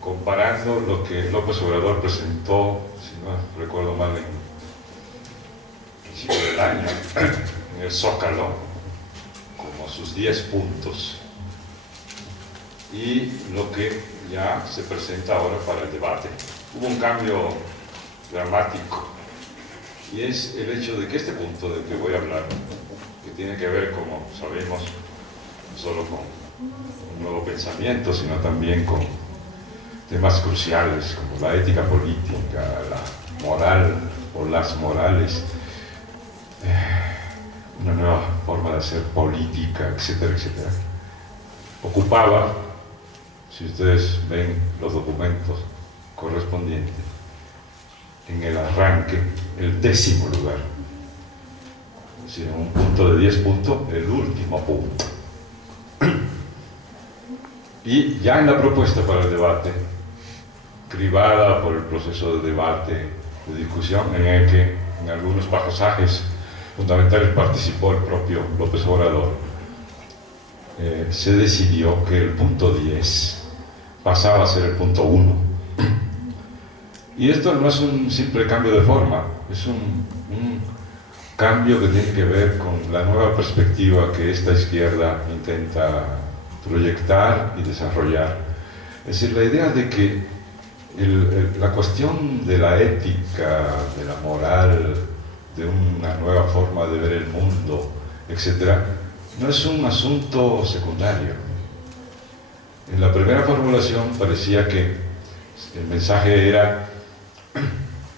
Comparando lo que López Obrador presentó, si no recuerdo mal, en principio del año, en el Zócalo, como sus 10 puntos, y lo que ya se presenta ahora para el debate. Hubo un cambio dramático, y es el hecho de que este punto del que voy a hablar, que tiene que ver, como sabemos, no solo con un nuevo pensamiento, sino también con temas cruciales como la ética política, la moral o las morales, una nueva forma de hacer política, etcétera, etcétera. Ocupaba, si ustedes ven los documentos correspondientes, en el arranque el 10º lugar. Es decir, en un punto de 10 puntos, el último punto. Y ya en la propuesta para el debate, cribada por el proceso de debate, de discusión, en el que en algunos pasajes fundamentales participó el propio López Obrador, se decidió que el punto 10 pasaba a ser el punto 1. Y esto no es un simple cambio de forma, es un cambio que tiene que ver con la nueva perspectiva que esta izquierda intenta proyectar y desarrollar. Es decir, la idea de que la cuestión de la ética, de la moral, de una nueva forma de ver el mundo, etc., no es un asunto secundario. En la primera formulación parecía que el mensaje era: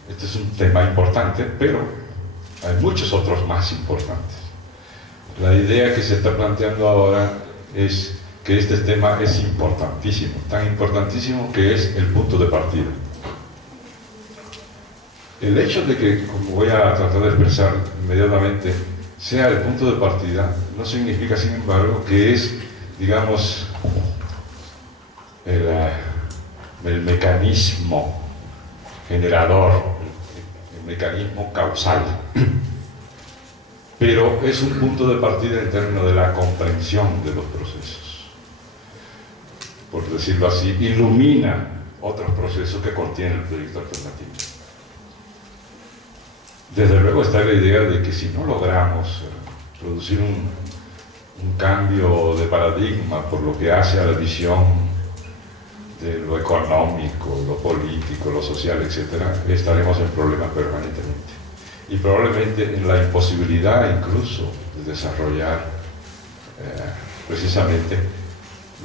este es un tema importante, pero hay muchos otros más importantes. La idea que se está planteando ahora es que este tema es importantísimo, tan importantísimo que es el punto de partida. El hecho de que, como voy a tratar de expresar inmediatamente, sea el punto de partida, no significa, sin embargo, que es, digamos, el mecanismo generador, el mecanismo causal. Pero es un punto de partida en términos de la comprensión de los procesos. Por decirlo así, ilumina otros procesos que contiene el proyecto alternativo. Desde luego está la idea de que si no logramos producir un cambio de paradigma por lo que hace a la visión de lo económico, lo político, lo social, etc., estaremos en problemas permanentemente. Y probablemente en la imposibilidad incluso de desarrollar precisamente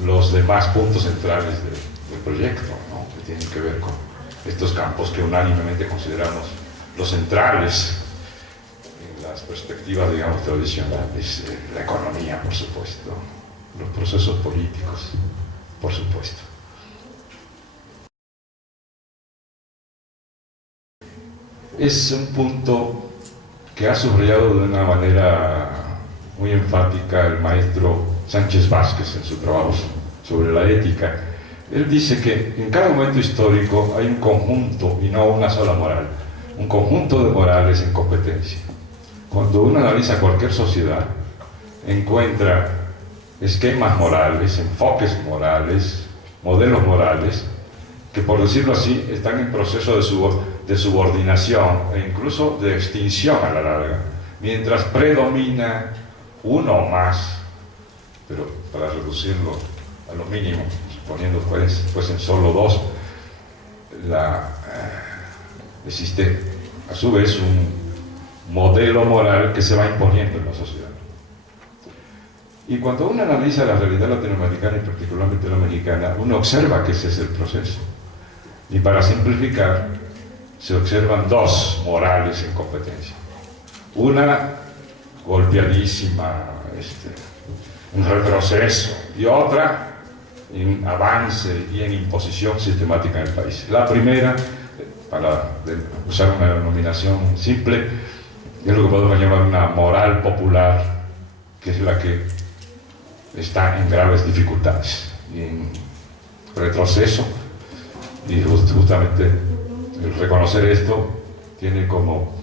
los demás puntos centrales del proyecto, ¿no?, que tienen que ver con estos campos que unánimemente consideramos los centrales en las perspectivas, digamos, tradicionales. La economía, por supuesto, los procesos políticos, por supuesto. Es un punto que ha subrayado de una manera muy enfática el maestro Sánchez Vázquez en su trabajo sobre la ética. Él dice que en cada momento histórico hay un conjunto y no una sola moral, un conjunto de morales en competencia. Cuando uno analiza cualquier sociedad, encuentra esquemas morales, enfoques morales, modelos morales, que, por decirlo así, están en proceso de subordinación e incluso de extinción a la larga, mientras predomina uno o más, pero para reducirlo a lo mínimo, suponiendo fuesen solo dos, existe a su vez un modelo moral que se va imponiendo en la sociedad. Y cuando uno analiza la realidad latinoamericana y particularmente la mexicana, uno observa que ese es el proceso. Y para simplificar, se observan dos morales en competencia. Una golpeadísima, en retroceso, y otra en avance y en imposición sistemática en el país. La primera, para usar una denominación simple, es lo que podemos llamar una moral popular, que es la que está en graves dificultades y en retroceso, y justamente el reconocer esto tiene como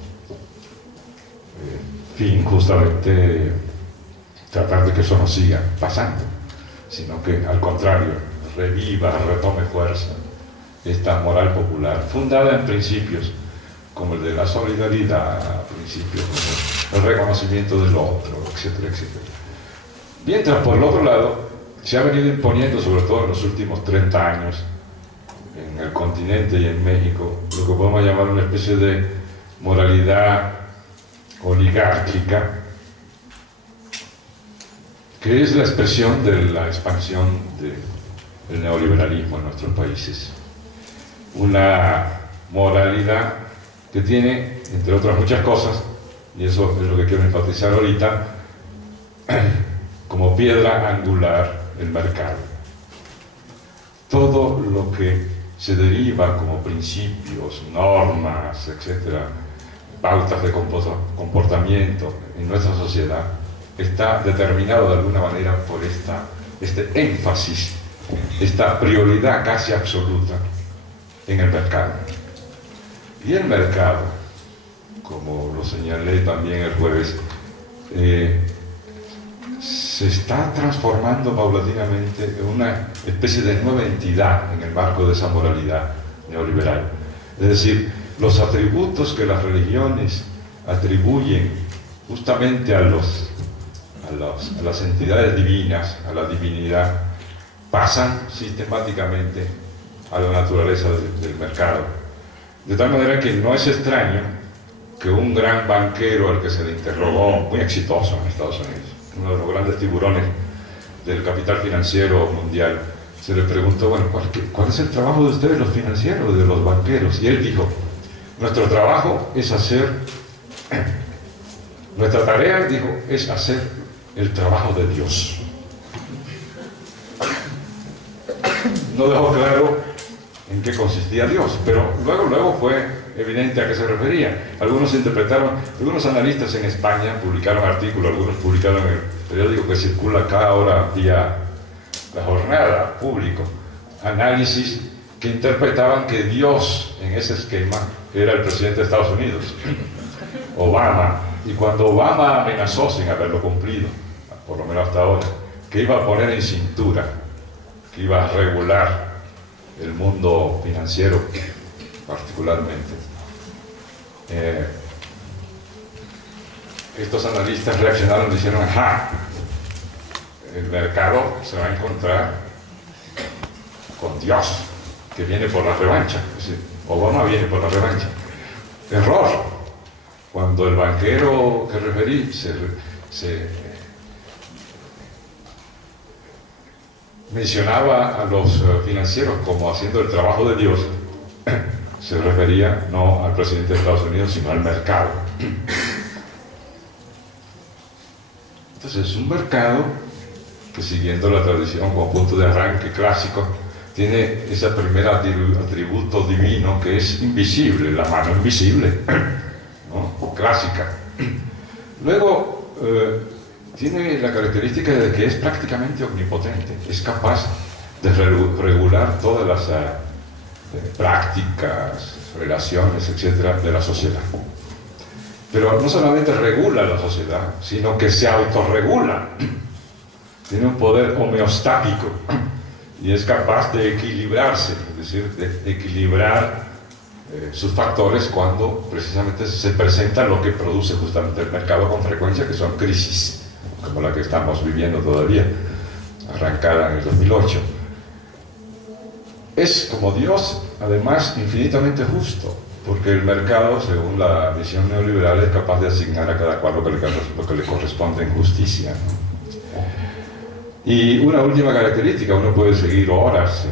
fin justamente tratar de que eso no siga pasando, sino que al contrario reviva, retome fuerza esta moral popular fundada en principios como el de la solidaridad, principios como el reconocimiento del otro, etcétera, etcétera. Mientras, por el otro lado, se ha venido imponiendo, sobre todo en los últimos 30 años, en el continente y en México, lo que podemos llamar una especie de moralidad oligárquica, que es la expresión de la expansión del neoliberalismo en nuestros países. Una moralidad que tiene, entre otras muchas cosas, y eso es lo que quiero enfatizar ahorita, como piedra angular el mercado. Todo lo que se deriva como principios, normas, etcétera, pautas de comportamiento en nuestra sociedad, está determinado de alguna manera por este énfasis, esta prioridad casi absoluta en el mercado. Y el mercado, como lo señalé también el jueves, se está transformando paulatinamente en una especie de nueva entidad en el marco de esa moralidad neoliberal. Es decir, los atributos que las religiones atribuyen justamente a las entidades divinas, a la divinidad, pasan sistemáticamente a la naturaleza del mercado. De tal manera que no es extraño que un gran banquero al que se le interrogó, muy exitoso en Estados Unidos, uno de los grandes tiburones del capital financiero mundial, se le preguntó, bueno, ¿cuál es el trabajo de ustedes, los financieros, de los banqueros? Y él dijo, nuestro trabajo es nuestra tarea, dijo, es hacer el trabajo de Dios. No dejó claro en qué consistía Dios, pero luego fue evidente a qué se refería. Algunos analistas en España publicaron artículos, algunos publicaron en el periódico que circula acá ahora vía La Jornada, público, análisis que interpretaban que Dios en ese esquema era el presidente de Estados Unidos, Obama, y cuando Obama amenazó sin haberlo cumplido, por lo menos hasta ahora, que iba a poner en cintura, que iba a regular el mundo financiero particularmente. Estos analistas reaccionaron y dijeron, ajá, el mercado se va a encontrar con Dios, que viene por la revancha. Es decir, Obama viene por la revancha. Error. Cuando el banquero que referí se mencionaba a los financieros como haciendo el trabajo de Dios, se refería no al presidente de Estados Unidos, sino al mercado. Entonces es un mercado que, siguiendo la tradición como punto de arranque clásico, tiene ese primer atributo divino que es invisible, la mano invisible, ¿no? Clásica. Luego tiene la característica de que es prácticamente omnipotente, es capaz de regular todas las prácticas, relaciones, etcétera, de la sociedad. Pero no solamente regula la sociedad, sino que se autorregula. Tiene un poder homeostático y es capaz de equilibrarse, es decir, de equilibrar sus factores cuando precisamente se presenta lo que produce justamente el mercado con frecuencia, que son crisis, como la que estamos viviendo todavía, arrancada en el 2008. es como Dios, además, infinitamente justo, porque el mercado, según la visión neoliberal, es capaz de asignar a cada cual lo que le corresponde en justicia, ¿no? Y una última característica, uno puede seguir horas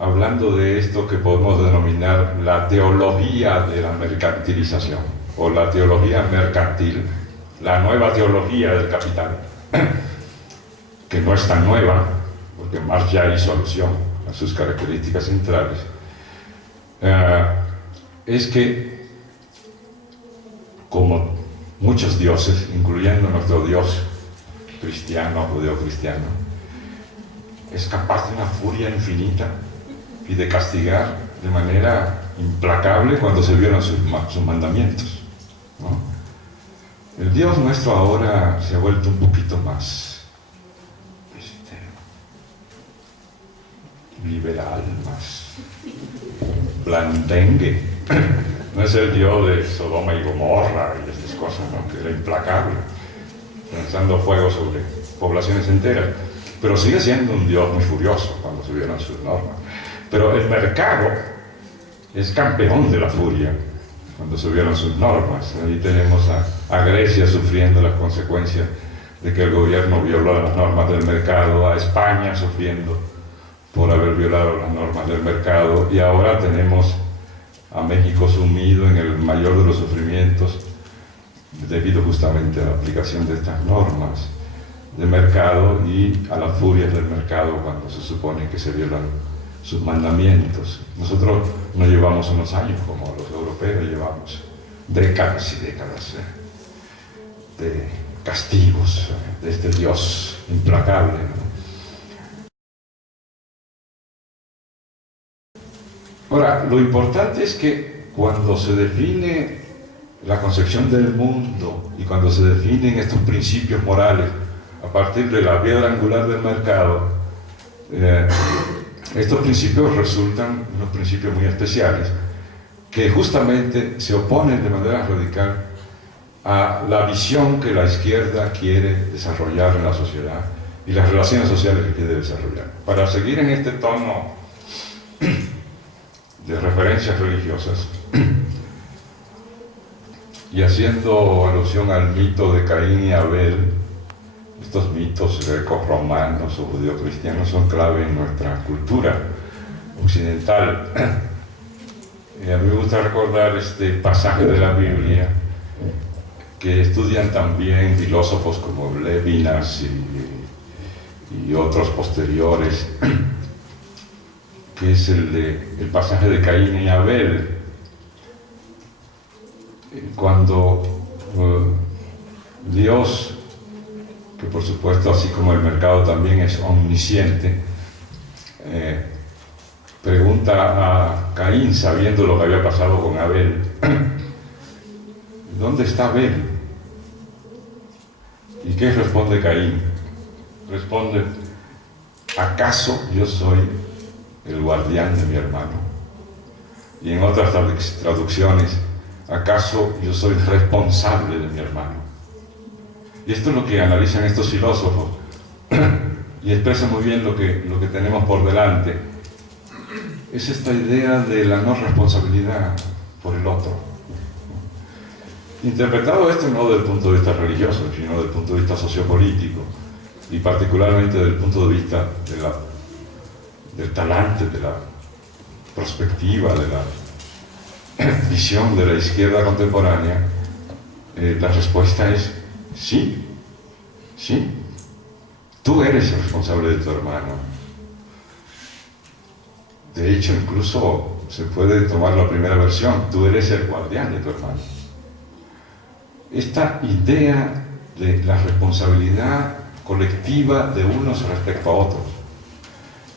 hablando de esto que podemos denominar la teología de la mercantilización, o la teología mercantil, la nueva teología del capital, que no es tan nueva, porque Marx ya hizo alusión a sus características centrales, es que, como muchos dioses, incluyendo nuestro Dios cristiano, judeo-cristiano, es capaz de una furia infinita y de castigar de manera implacable cuando se violan sus mandamientos, ¿no? El Dios nuestro ahora se ha vuelto un poquito más liberal, más blandengue. No es el Dios de Sodoma y Gomorra y estas cosas, ¿no? Que era implacable, lanzando fuego sobre poblaciones enteras, pero sigue siendo un Dios muy furioso cuando se violan sus normas. Pero el mercado es campeón de la furia cuando se violan sus normas. Ahí tenemos a Grecia sufriendo las consecuencias de que el gobierno violó las normas del mercado, a España sufriendo por haber violado las normas del mercado, y ahora tenemos a México sumido en el mayor de los sufrimientos debido justamente a la aplicación de estas normas de mercado y a las furias del mercado cuando se supone que se violan sus mandamientos. Nosotros no llevamos unos años como los europeos, llevamos décadas y décadas de castigos de este Dios implacable, ¿no? Ahora, lo importante es que cuando se define la concepción del mundo y cuando se definen estos principios morales a partir de la piedra angular del mercado, estos principios resultan unos principios muy especiales que justamente se oponen de manera radical a la visión que la izquierda quiere desarrollar en la sociedad y las relaciones sociales que quiere desarrollar. Para seguir en este tono de referencias religiosas y haciendo alusión al mito de Caín y Abel, estos mitos greco-romanos o judeo-cristianos son clave en nuestra cultura occidental. A mí me gusta recordar este pasaje de la Biblia que estudian también filósofos como Levinas y otros posteriores, que es el pasaje de Caín y Abel, cuando Dios, que por supuesto así como el mercado también es omnisciente, pregunta a Caín, sabiendo lo que había pasado con Abel, ¿dónde está Abel? ¿Y qué responde Caín? Responde, ¿acaso yo soy el guardián de mi hermano? Y en otras traducciones, ¿acaso yo soy responsable de mi hermano? Y esto es lo que analizan estos filósofos y expresa muy bien lo que tenemos por delante. Es esta idea de la no responsabilidad por el otro. Interpretado esto no desde el punto de vista religioso, sino desde el punto de vista sociopolítico y particularmente desde el punto de vista del talante, de la perspectiva, de la visión de la izquierda contemporánea, la respuesta es sí, sí, tú eres el responsable de tu hermano. De hecho, incluso se puede tomar la primera versión, tú eres el guardián de tu hermano. Esta idea de la responsabilidad colectiva de unos respecto a otros,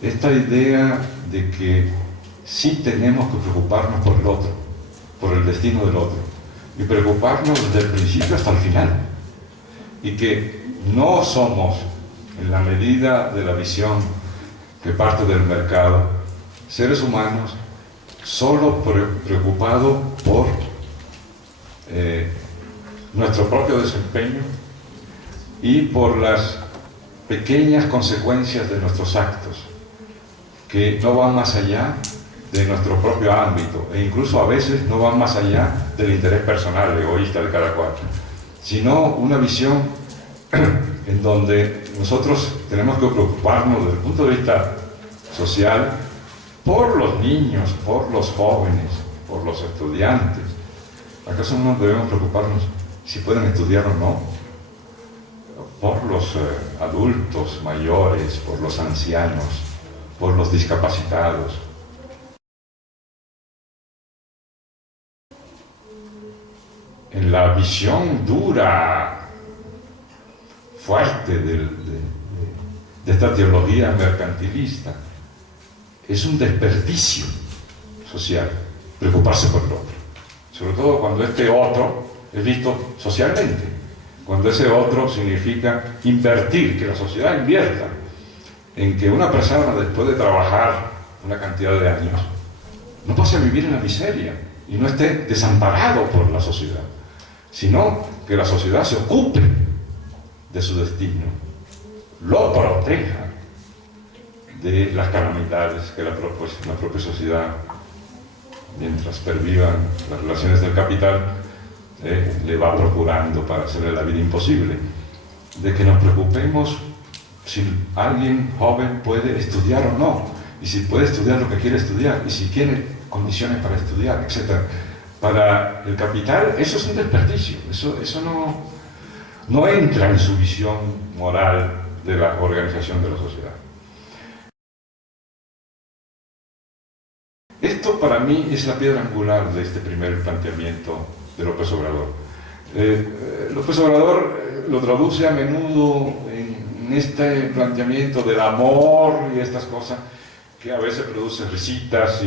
esta idea de que sí tenemos que preocuparnos por el otro, por el destino del otro, y preocuparnos desde el principio hasta el final, y que no somos, en la medida de la visión que parte del mercado, seres humanos solo preocupados por nuestro propio desempeño y por las pequeñas consecuencias de nuestros actos, que no van más allá de nuestro propio ámbito, e incluso a veces no van más allá del interés personal, egoísta de cada cual, sino una visión en donde nosotros tenemos que preocuparnos desde el punto de vista social por los niños, por los jóvenes, por los estudiantes. ¿Acaso no debemos preocuparnos si pueden estudiar o no? Por los adultos mayores, por los ancianos, por los discapacitados. En la visión dura, fuerte de esta teología mercantilista, es un desperdicio social preocuparse por el otro, sobre todo cuando este otro es visto socialmente, cuando ese otro significa invertir, que la sociedad invierta en que una persona, después de trabajar una cantidad de años, no pase a vivir en la miseria y no esté desamparado por la sociedad, sino que la sociedad se ocupe de su destino, lo proteja de las calamidades que la propia sociedad, mientras pervivan las relaciones del capital, le va procurando para hacerle la vida imposible. De que nos preocupemos si alguien joven puede estudiar o no, y si puede estudiar lo que quiere estudiar, y si tiene condiciones para estudiar, etc. Para el capital eso es un desperdicio, eso no entra en su visión moral de la organización de la sociedad. Esto para mí es la piedra angular de este primer planteamiento de López Obrador. López Obrador lo traduce a menudo en este planteamiento del amor y estas cosas que a veces producen risitas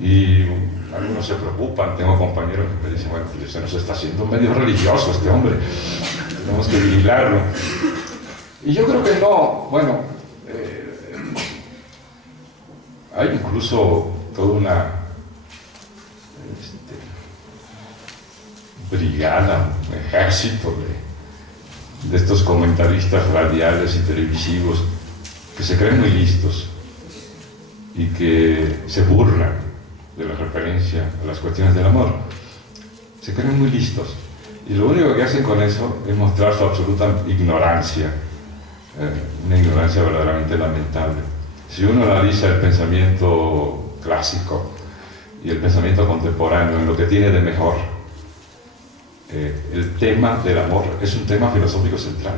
y algunos se preocupan. Tengo compañeros que me dicen, bueno, se nos está haciendo medio religioso este hombre, tenemos que vigilarlo. Y yo creo que no. Bueno, hay incluso toda una brigada, un ejército de estos comentaristas radiales y televisivos que se creen muy listos y que se burlan de la referencia a las cuestiones del amor. Se creen muy listos y lo único que hacen con eso es mostrar su absoluta ignorancia, una ignorancia verdaderamente lamentable. Si uno analiza el pensamiento clásico y el pensamiento contemporáneo en lo que tiene de mejor, el tema del amor es un tema filosófico central,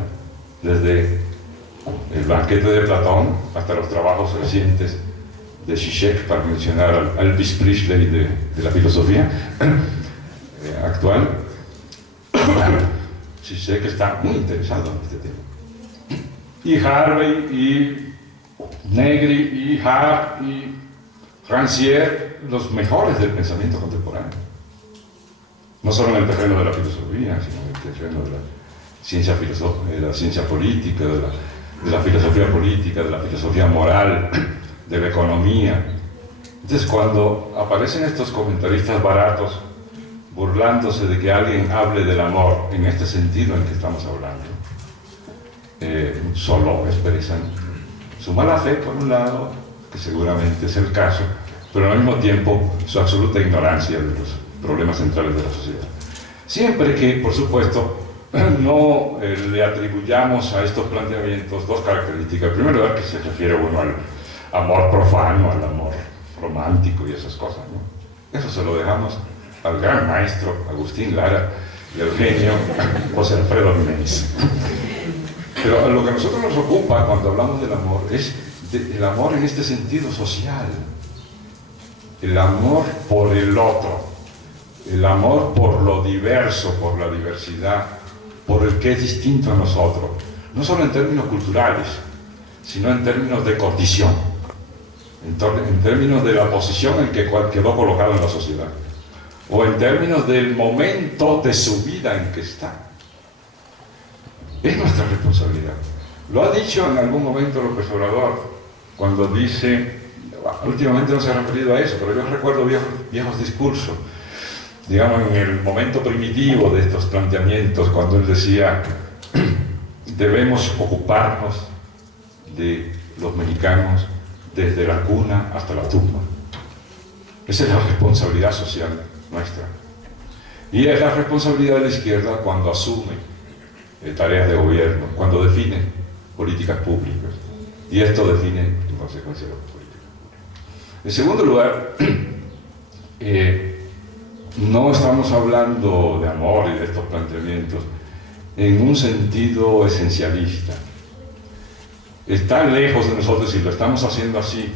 desde el banquete de Platón hasta los trabajos recientes de Zizek, para mencionar al Elvis Presley de la filosofía actual. Zizek está muy interesado en este tema. Y Harvey, y Negri, y Hart, y Rancière, los mejores del pensamiento contemporáneo. No solo en el terreno de la filosofía, sino en el terreno de la ciencia política, de la filosofía política, de la filosofía moral, de la economía. Entonces, cuando aparecen estos comentaristas baratos burlándose de que alguien hable del amor en este sentido en que estamos hablando, solo expresan su mala fe, por un lado, que seguramente es el caso, pero al mismo tiempo su absoluta ignorancia de los problemas centrales de la sociedad. Siempre que, por supuesto, no le atribuyamos a estos planteamientos dos características. En primer lugar, que se refiere, bueno, al amor profano, al amor romántico y esas cosas, ¿no? Eso se lo dejamos al gran maestro Agustín Lara y al genio José Alfredo Jiménez. Pero lo que a nosotros nos ocupa cuando hablamos del amor es el amor en este sentido social, el amor por el otro, el amor por lo diverso, por la diversidad, por el que es distinto a nosotros, no solo en términos culturales, sino en términos de condición, en términos de la posición en que quedó colocado en la sociedad, o en términos del momento de su vida en que está. Es nuestra responsabilidad. Lo ha dicho en algún momento López Obrador, cuando dice, últimamente no se ha referido a eso, pero yo recuerdo viejos discursos, digamos en el momento primitivo de estos planteamientos, cuando él decía, debemos ocuparnos de los mexicanos desde la cuna hasta la tumba. Esa es la responsabilidad social nuestra. Y es la responsabilidad de la izquierda cuando asume tareas de gobierno, cuando define políticas públicas. Y esto define, en consecuencia, las políticas públicas. En segundo lugar, no estamos hablando de amor y de estos planteamientos en un sentido esencialista. Está lejos de nosotros, y lo estamos haciendo así,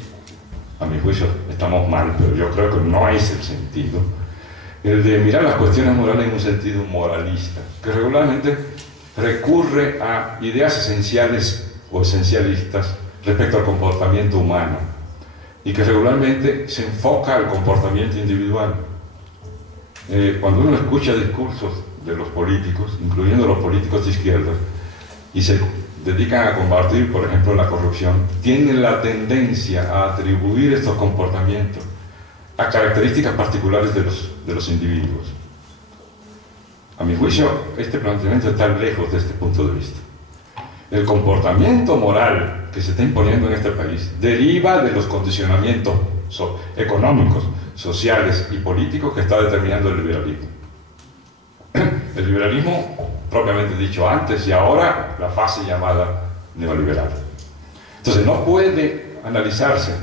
a mi juicio estamos mal, pero yo creo que no es el sentido, el de mirar las cuestiones morales en un sentido moralista, que regularmente recurre a ideas esenciales o esencialistas respecto al comportamiento humano, y que regularmente se enfoca al comportamiento individual. Cuando uno escucha discursos de los políticos, incluyendo los políticos de izquierda, y se dedican a combatir, por ejemplo, la corrupción, tienen la tendencia a atribuir estos comportamientos a características particulares de los individuos. A mi juicio, este planteamiento está lejos de este punto de vista. El comportamiento moral que se está imponiendo en este país deriva de los condicionamientos económicos, sociales y políticos que está determinando el liberalismo. El liberalismo, propiamente dicho antes, y ahora la fase llamada neoliberal. Entonces no puede analizarse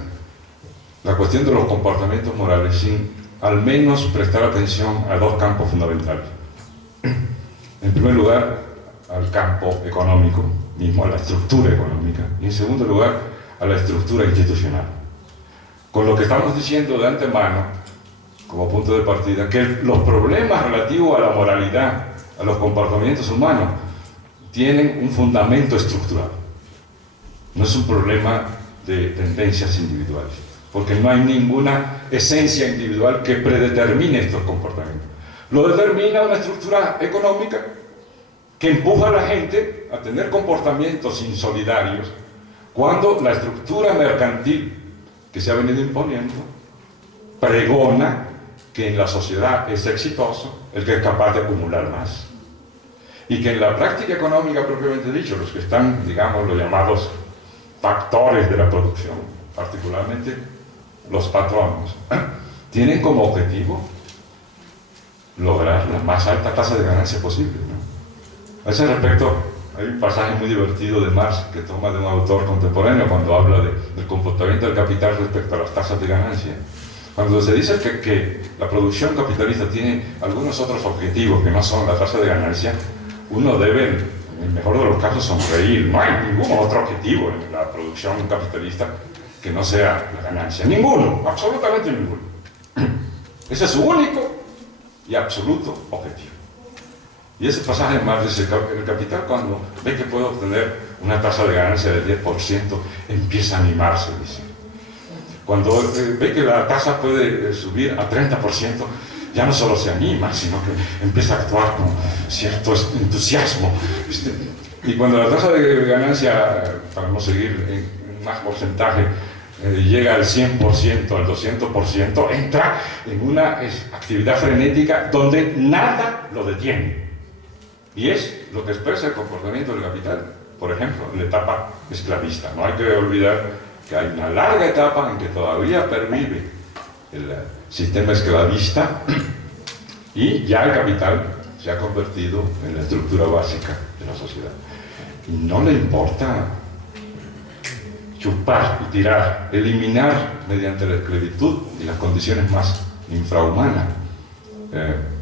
la cuestión de los comportamientos morales sin al menos prestar atención a dos campos fundamentales. En primer lugar, al campo económico mismo, a la estructura económica, y en segundo lugar, a la estructura institucional. Con lo que estamos diciendo de antemano, como punto de partida, que los problemas relativos a la moralidad, a los comportamientos humanos, tienen un fundamento estructural. No es un problema de tendencias individuales, porque no hay ninguna esencia individual que predetermine estos comportamientos. Lo determina una estructura económica que empuja a la gente a tener comportamientos insolidarios, cuando la estructura mercantil que se ha venido imponiendo pregona que en la sociedad es exitoso el que es capaz de acumular más. Y que en la práctica económica propiamente dicho, los que están, digamos, los llamados factores de la producción, particularmente los patronos, tienen como objetivo lograr la más alta tasa de ganancia posible, ¿no? A ese respecto, hay un pasaje muy divertido de Marx que toma de un autor contemporáneo cuando habla del comportamiento del capital respecto a las tasas de ganancia. Cuando se dice que la producción capitalista tiene algunos otros objetivos que no son la tasa de ganancia, uno debe, en el mejor de los casos, sonreír. No hay ningún otro objetivo en la producción capitalista que no sea la ganancia. Ninguno, absolutamente ninguno. Ese es su único y absoluto objetivo. Y ese pasaje de Marx dice: el capital, cuando ve que puede obtener una tasa de ganancia del 10%, empieza a animarse, dice. Cuando ve que la tasa puede subir a 30%, ya no solo se anima, sino que empieza a actuar con cierto entusiasmo. Y cuando la tasa de ganancia, para no seguir en más porcentaje, llega al 100%, al 200%, entra en una actividad frenética donde nada lo detiene. Y es lo que expresa el comportamiento del capital, por ejemplo, en la etapa esclavista. No hay que olvidar que hay una larga etapa en que todavía pervive el sistema esclavista y ya el capital se ha convertido en la estructura básica de la sociedad. Y no le importa chupar y tirar, eliminar mediante la esclavitud y las condiciones más infrahumanas,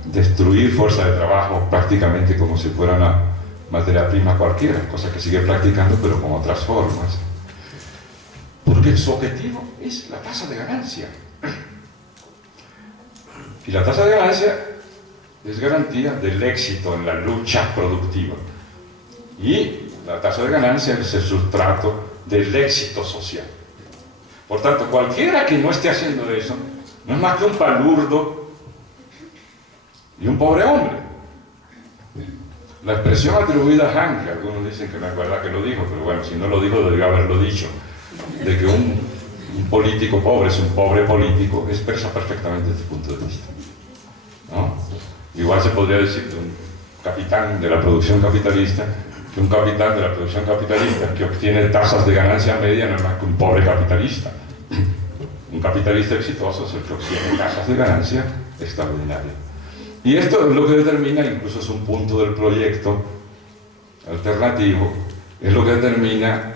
destruir fuerza de trabajo prácticamente como si fuera una materia prima cualquiera, cosa que sigue practicando pero con otras formas. Porque su objetivo es la tasa de ganancia. Y la tasa de ganancia es garantía del éxito en la lucha productiva. Y la tasa de ganancia es el sustrato del éxito social. Por tanto, cualquiera que no esté haciendo eso no es más que un palurdo y un pobre hombre. La expresión atribuida a Han, que algunos dicen que no es verdad que lo dijo, pero bueno, si no lo dijo, debió haberlo dicho, de que un político pobre es un pobre político, expresa perfectamente este punto de vista, ¿no? Igual se podría decir de un capitán de la producción capitalista, que un capitán de la producción capitalista que obtiene tasas de ganancia media no es más que un pobre capitalista. capitalista exitoso es el que obtiene tasas de ganancia extraordinarias. Y esto es lo que determina, incluso es un punto del proyecto alternativo, es lo que determina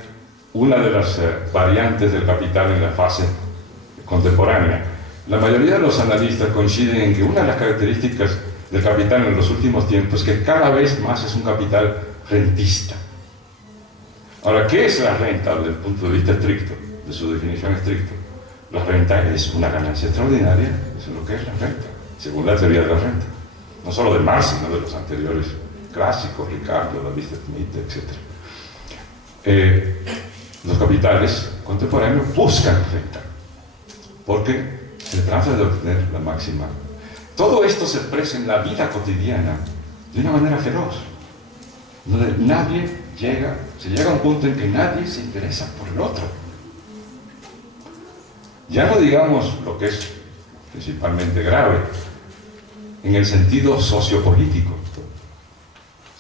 una de las variantes del capital en la fase contemporánea. La mayoría de los analistas coinciden en que una de las características del capital en los últimos tiempos es que cada vez más es un capital rentista. Ahora, ¿qué es la renta desde el punto de vista estricto, de su definición estricta? La renta es una ganancia extraordinaria, eso es lo que es la renta, según la teoría de la renta. No solo de Marx, sino de los anteriores clásicos, Ricardo, David Smith, etc. Los capitales contemporáneos buscan renta, porque se trata de obtener la máxima. Todo esto se expresa en la vida cotidiana de una manera feroz, donde se llega a un punto en que nadie se interesa por el otro. Ya no digamos lo que es principalmente grave, en el sentido sociopolítico,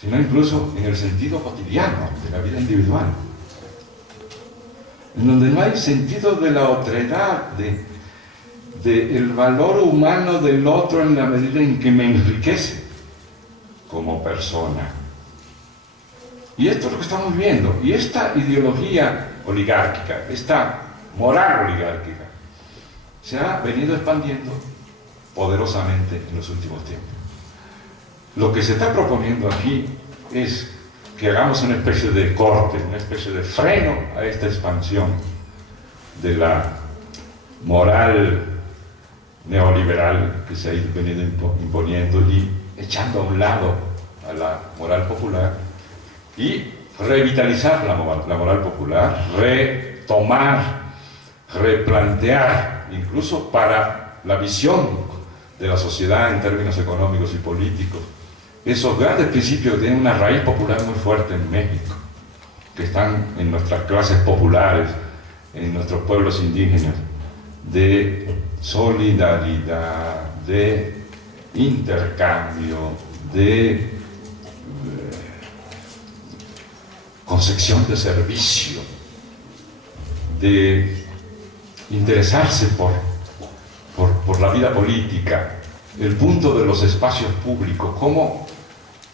sino incluso en el sentido cotidiano de la vida individual, en donde no hay sentido de la otredad, del valor humano del otro en la medida en que me enriquece como persona. Y esto es lo que estamos viendo. Y esta ideología oligárquica, esta moral oligárquica, se ha venido expandiendo poderosamente en los últimos tiempos. Lo que se está proponiendo aquí es que hagamos una especie de corte, una especie de freno a esta expansión de la moral neoliberal que se ha venido imponiendo y echando a un lado a la moral popular y revitalizar la moral popular, retomar, replantear, incluso para la visión de la sociedad en términos económicos y políticos, esos grandes principios que tienen una raíz popular muy fuerte en México, que están en nuestras clases populares, en nuestros pueblos indígenas, de solidaridad, de intercambio, de concepción de servicio, de interesarse por la vida política, el punto de los espacios públicos, cómo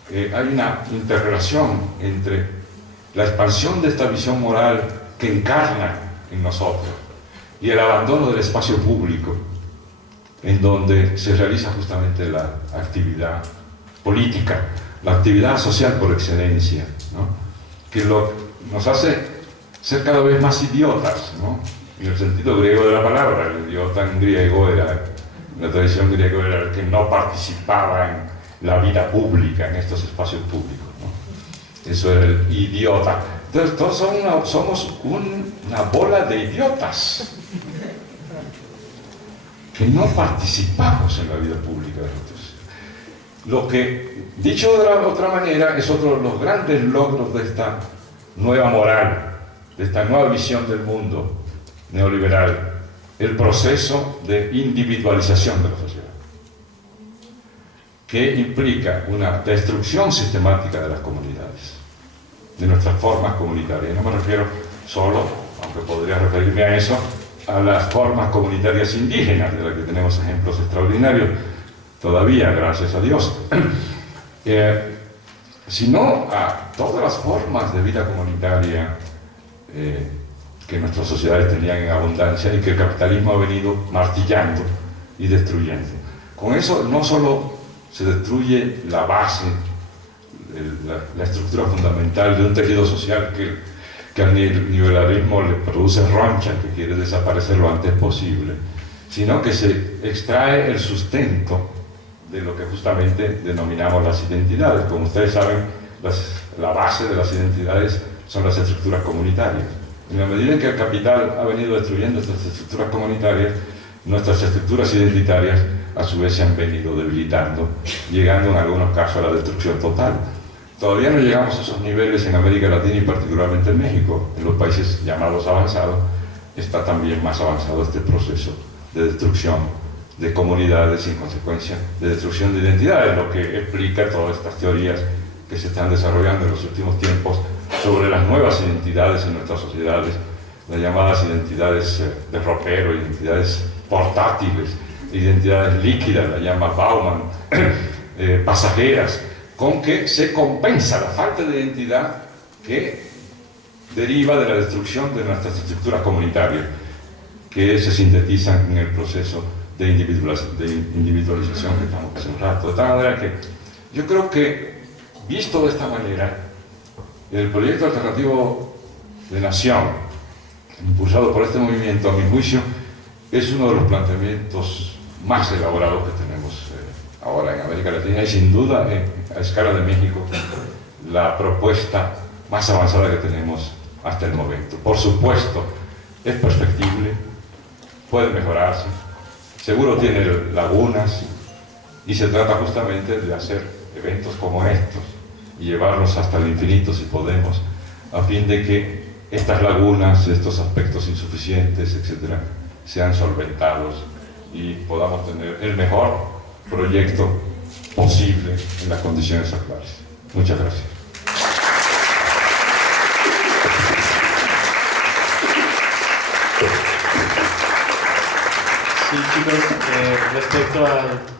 hay una interrelación entre la expansión de esta visión moral que encarna en nosotros y el abandono del espacio público, en donde se realiza justamente la actividad política, la actividad social por excelencia, ¿no? Que nos hace ser cada vez más idiotas, ¿no? En el sentido griego de la palabra. El idiota en griego era, en la tradición griega, era el que no participaba en la vida pública, en estos espacios públicos, ¿no? Eso era el idiota. Entonces todos somos una bola de idiotas que no participamos en la vida pública de nosotros. Lo que, dicho de otra manera, es otro de los grandes logros de esta nueva moral, de esta nueva visión del mundo neoliberal, el proceso de individualización de la sociedad, que implica una destrucción sistemática de las comunidades, de nuestras formas comunitarias. No me refiero solo, aunque podría referirme a eso, a las formas comunitarias indígenas, de las que tenemos ejemplos extraordinarios todavía, gracias a Dios, sino a todas las formas de vida comunitaria que nuestras sociedades tenían en abundancia y que el capitalismo ha venido martillando y destruyendo. Con eso no solo se destruye la base, la estructura fundamental de un tejido social que al neoliberalismo le produce roncha, que quiere desaparecer lo antes posible, sino que se extrae el sustento de lo que justamente denominamos las identidades. Como ustedes saben, la base de las identidades son las estructuras comunitarias. En la medida en que el capital ha venido destruyendo estas estructuras comunitarias, nuestras estructuras identitarias a su vez se han venido debilitando, llegando en algunos casos a la destrucción total. Todavía no llegamos a esos niveles en América Latina y particularmente en México. En los países llamados avanzados está también más avanzado este proceso de destrucción de comunidades y en consecuencia de destrucción de identidades, lo que explica todas estas teorías que se están desarrollando en los últimos tiempos sobre las nuevas identidades en nuestras sociedades, las llamadas identidades de ropero, identidades portátiles, identidades líquidas, la llama Bauman, pasajeras, con que se compensa la falta de identidad que deriva de la destrucción de nuestras estructuras comunitarias, que se sintetizan en el proceso de individualización que estamos hace un rato. De tal manera que yo creo que, visto de esta manera, el proyecto alternativo de nación, impulsado por este movimiento, a mi juicio, es uno de los planteamientos más elaborados que tenemos ahora en América Latina y sin duda a escala de México la propuesta más avanzada que tenemos hasta el momento. Por supuesto, es perfectible, puede mejorarse, seguro tiene lagunas y se trata justamente de hacer eventos como estos y llevarlos hasta el infinito si podemos, a fin de que estas lagunas, estos aspectos insuficientes, etcétera, sean solventados y podamos tener el mejor proyecto posible en las condiciones actuales. Muchas gracias. Sí, chicos, respecto al